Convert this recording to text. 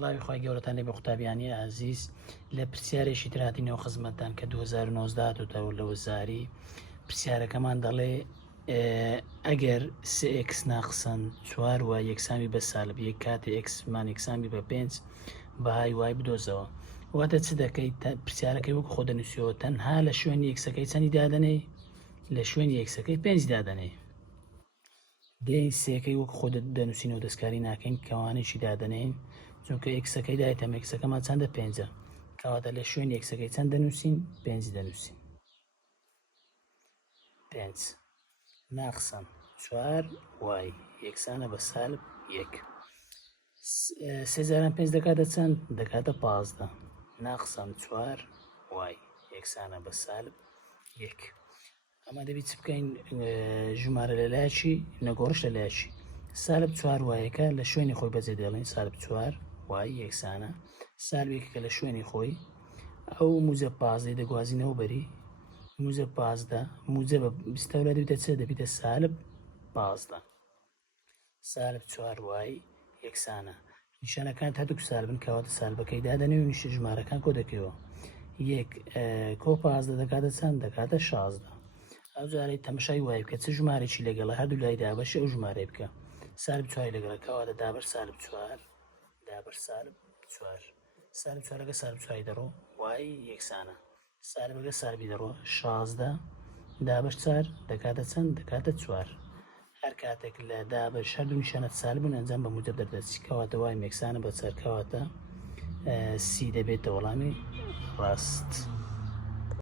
وڵامی خۆی گەورەتان لێ بە قوتابیانی عزیز لە پرسیارێکی تراتینەوە خزمەتتان کە 2019 لە وەزاری پرسیارەکەمان دەڵێ ئەگەر سX ناقسەن 4 وای یەکسامی بە سالب یەک کاتێ ئەکسمان یەکسامی بە 5 بەهای وای بدۆزەوە. واتە چ دەکەیت؟ پرسیارەکەی وەکو خۆ دەنووسیەوە تەنها لە شوێنی یەکسەکەی چەندی دادەنێ؟ لە شوێنی یەکسەکەی 5 دادەنێ. دێی سێکەی وەکو خۆ دەنووسینەوە دەستکاری ناکەین کەوانێکی دادەنێن چونکە یەکسەکەی دایتەمە یەکسەکەمان چەندە 5 کەواتە لە شوێن یەکسەکەی چەند دەنووسین؟ 5 دەنووسین. 5 ناقسەن 4 وای یەکسانە بە سالب 1. 3 5 دەکاتە چەند؟ دەکاتە 15. ناقسەن 4 وای یەکسانە بە سالب 1. ئەمە دەبی چ بکەین؟ ژمارە لە لایەکی نەگۆڕش لە لایەکی سالب 4 وایەکە لە شوێنی خۆی بەجێ دێڵین سالب 4 وای یەکسانە سالبێکەکە لە شوێنی خۆی ئەو موزە 15 دەگوازینەوە بەری موزە 15 موزە بە 20 لە دەبیتە چ؟ دەبیتە سالب 15. سالب 4 وای یەکسانە نیشانەکان هەردووک سالبن کەواتە سالبەکەی دادەنێ و نیشە ژمارەکان کۆ دەکەوە 1 کۆ 15 دەکاتە چەند؟ دەکاتە 16. ئەو جارەی تەمەشای وای بکە چ ژمارێکی لەگەڵە هەردوو لای دابەشی ئەو ژمارەی بکە سالب 4 لەگەڵە کەواتە دابەش سالب 4 دابەش سالب 4 سالب 4 لەگە سالب 4 دەڕۆ وای یەکسانە سالبەکە سالبی دەڕۆ 16 دابەش 4 دەکاتە چەند؟ دەکاتە 4. هەر کاتێک لە دابەش هەردوو نیشانەت سالبن ئەنجام بە موجب دەردەچی کەواتە وای یەکسانە بە 4 کەواتە سی دەبێتە وەڵامی ڕاست.